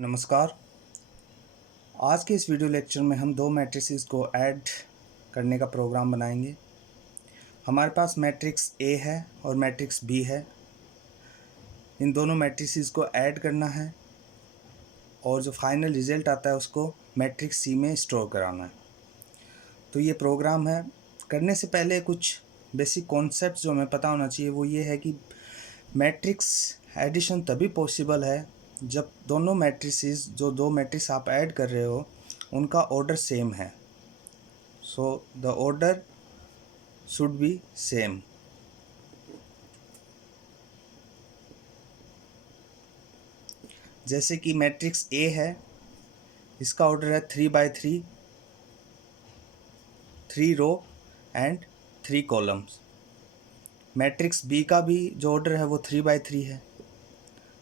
नमस्कार। आज के इस वीडियो लेक्चर में हम दो मैट्रिसेस को ऐड करने का प्रोग्राम बनाएंगे। हमारे पास मैट्रिक्स ए है और मैट्रिक्स बी है। इन दोनों मैट्रिसेस को ऐड करना है और जो फाइनल रिजल्ट आता है उसको मैट्रिक्स सी में स्टोर कराना है। तो ये प्रोग्राम है। करने से पहले कुछ बेसिक कॉन्सेप्ट जो हमें पता होना चाहिए वो ये है कि मैट्रिक्स एडिशन तभी पॉसिबल है जब दोनों मैट्रिसेस जो दो मैट्रिक्स आप ऐड कर रहे हो उनका ऑर्डर सेम है। So the order should be same. जैसे कि मैट्रिक्स ए है, इसका ऑर्डर है 3/3, 3 row and 3 columns. Matrix B का भी जो ऑर्डर है वो 3/3 है।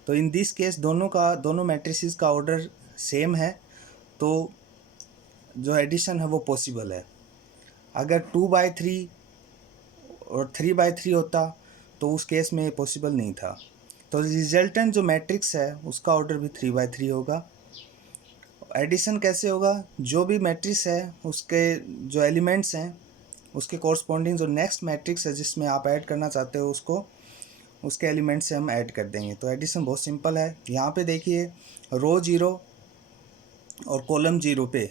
तो इन दिस केस दोनों मैट्रिसेस का ऑर्डर सेम है, तो जो एडिशन है वो पॉसिबल है। अगर 2/3 और 3/3 होता तो उस केस में ये पॉसिबल नहीं था। तो रिजल्टेंट जो मैट्रिक्स है उसका ऑर्डर भी 3/3 होगा। एडिशन कैसे होगा? जो भी मैट्रिक्स है उसके जो एलिमेंट्स हैं उसके कॉरस्पॉन्डिंग जो नेक्स्ट मैट्रिक्स है जिसमें आप ऐड करना चाहते हो उसको उसके एलिमेंट से हम ऐड कर देंगे। तो एडिशन बहुत सिंपल है। यहाँ पे देखिए, रो 0 और कॉलम 0 पे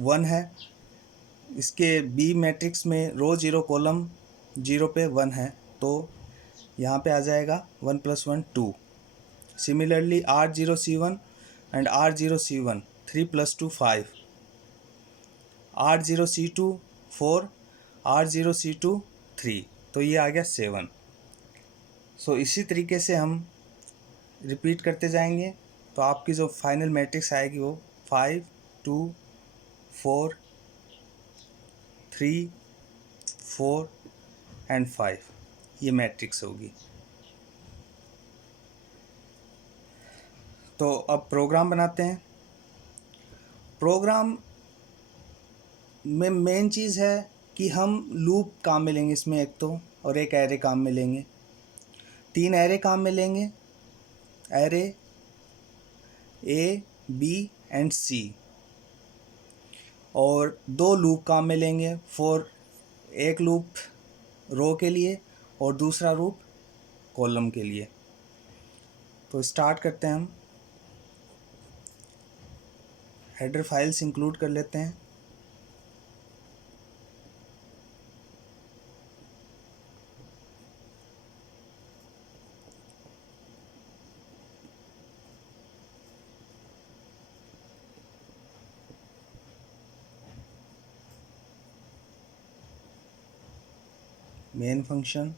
1 है। इसके बी मैट्रिक्स में रो 0 कॉलम 0 पे 1 है, तो यहाँ पे आ जाएगा 1 + 1 2। Similarly R0C1 and R0C1 3 + 2 5, R0C2 4, R0C2 3, तो ये आ गया 7। सो इसी तरीके से हम रिपीट करते जाएंगे तो आपकी जो फाइनल मैट्रिक्स आएगी वो 5 2 4 3 4 एंड 5, ये मैट्रिक्स होगी। तो अब प्रोग्राम बनाते हैं। प्रोग्राम में मेन चीज़ है कि हम लूप काम में लेंगे इसमें एक तो, और एक एरे काम में लेंगे। 3 एरे काम में लेंगे, एरे ए बी एंड सी, और 2 लूप काम में लेंगे एक लूप रो के लिए और दूसरा लूप कॉलम के लिए। तो स्टार्ट करते हैं। हम हेडर फाइल्स इंक्लूड कर लेते हैं। मेन फंक्शन,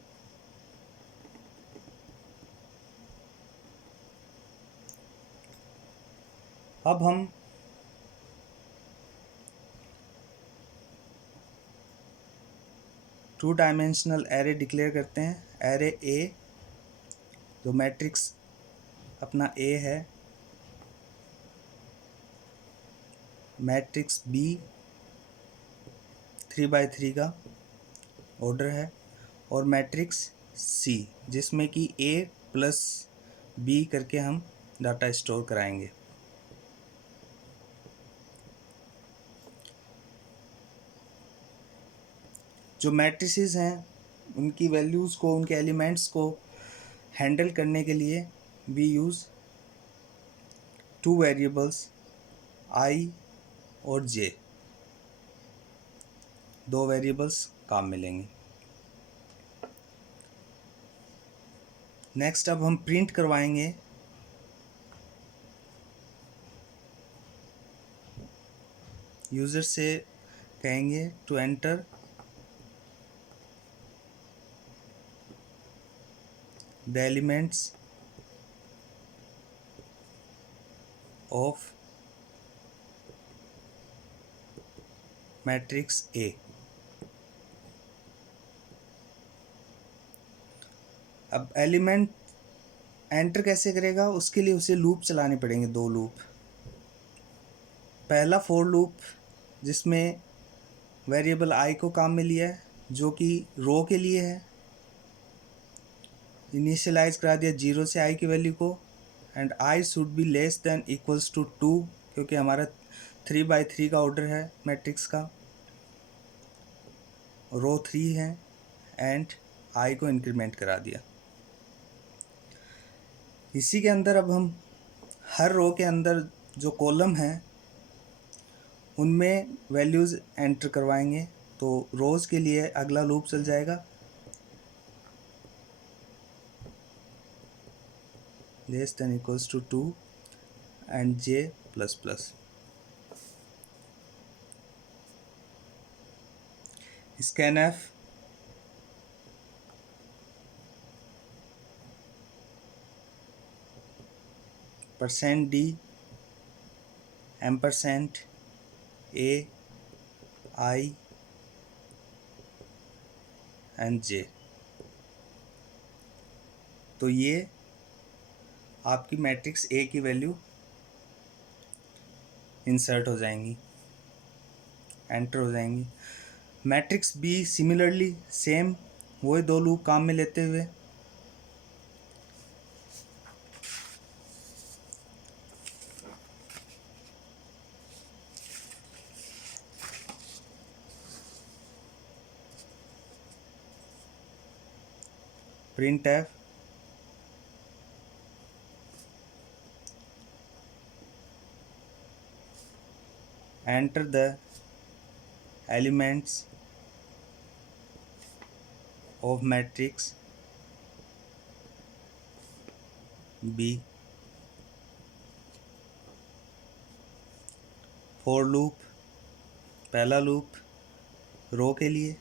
अब हम टू डायमेंशनल एरे डिक्लेयर करते हैं। एरे ए, जो मैट्रिक्स अपना ए है, मैट्रिक्स बी 3/3 का ऑर्डर है, और मैट्रिक्स सी जिसमें कि ए प्लस बी करके हम डाटा स्टोर कराएंगे। जो मैट्रिसेस हैं उनकी वैल्यूज़ को, उनके एलिमेंट्स को हैंडल करने के लिए वी यूज़ 2 वेरिएबल्स आई और जे, 2 वेरिएबल्स काम में लेंगे। नेक्स्ट अब हम प्रिंट करवाएंगे यूज़र से, कहेंगे to enter the elements of matrix A. अब एलिमेंट एंटर कैसे करेगा? उसके लिए उसे लूप चलाने पड़ेंगे, 2 लूप। पहला फॉर लूप जिसमें वेरिएबल आई को काम में लिया है, जो कि रो के लिए है, इनिशियलाइज करा दिया 0 से आई की वैल्यू को। And i should be less than equals to 2, क्योंकि हमारा 3/3 का ऑर्डर है मैट्रिक्स का, रो 3 है, एंड आई को इंक्रीमेंट करा दिया। इसी के अंदर अब हम हर रो के अंदर जो कॉलम है उनमें वैल्यूज़ एंटर करवाएंगे। तो रोज़ के लिए अगला लूप चल जाएगा, less than equals to 2 and j plus plus. scanf %d ampersand a I and j। तो ये आपकी मैट्रिक्स A की वैल्यू इंसर्ट हो जाएंगी, एंटर हो जाएंगी। मैट्रिक्स B सिमिलरली सेम वही दो लूप काम में लेते हुए printf enter the elements of matrix B। For loop, पहला लूप रो के लिए,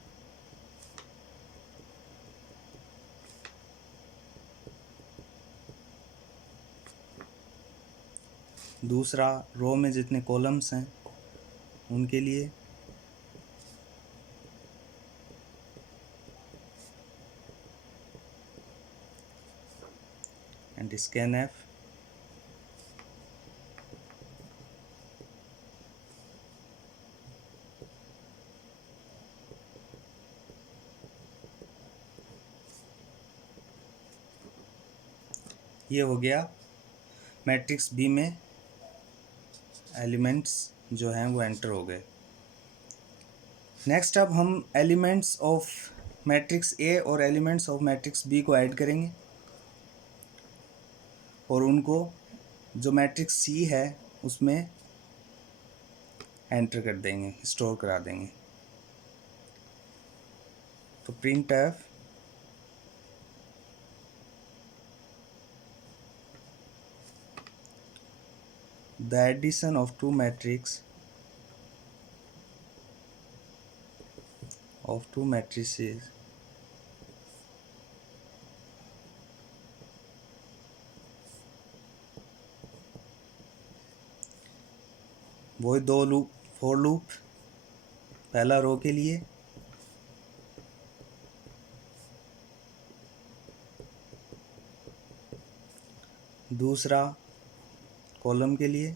दूसरा रो में जितने कॉलम्स हैं उनके लिए, एंड scanf ये हो गया मैट्रिक्स बी में एलिमेंट्स जो हैं वो एंटर हो गए। नेक्स्ट अब हम एलिमेंट्स ऑफ मैट्रिक्स ए और एलिमेंट्स ऑफ मैट्रिक्स बी को ऐड करेंगे और उनको जो मैट्रिक्स सी है उसमें एंटर कर देंगे, स्टोर करा देंगे। तो printf the addition of two matrices वही दो लूप, फॉर लूप, पहला रो के लिए, दूसरा कॉलम के लिए,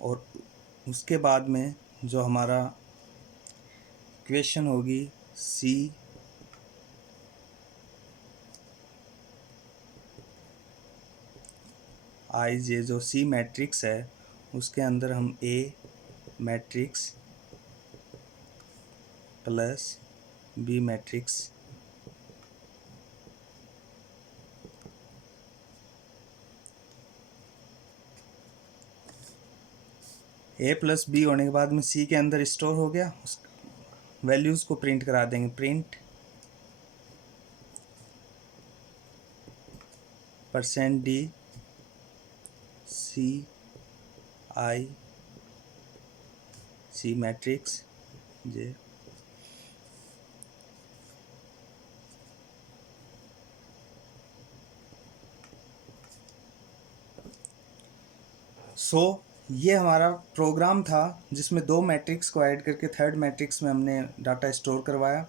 और उसके बाद में जो हमारा इक्वेशन होगी सी आई जे, जो सी मैट्रिक्स है उसके अंदर हम A matrix plus B matrix A plus B होने के बाद में सी के अंदर स्टोर हो गया, उस वैल्यूज़ को प्रिंट करा देंगे। प्रिंट %d सी आई सी मैट्रिक्स जे। सो ये हमारा प्रोग्राम था जिसमें दो मैट्रिक्स को ऐड करके थर्ड मैट्रिक्स में हमने डाटा स्टोर करवाया।